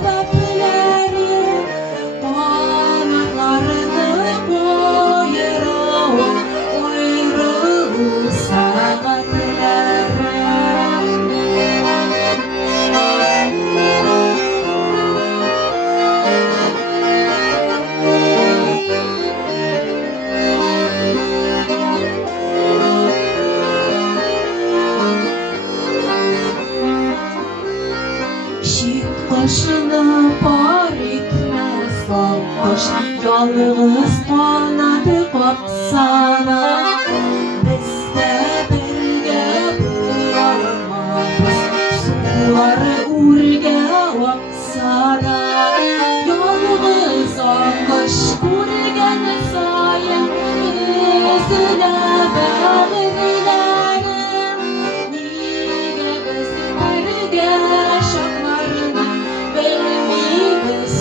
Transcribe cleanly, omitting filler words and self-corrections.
sebepleri kanatlarını koyuyor ayrılık saatleri. Başını par etmez olmuş, yalnız kanadı kopsana. Biz de birge bularmaz, suları urge oksana. Yalnız olmuş urgen sayın, yüzüne bağlılarım. Nige biz birge şaklarını bilmeyiz.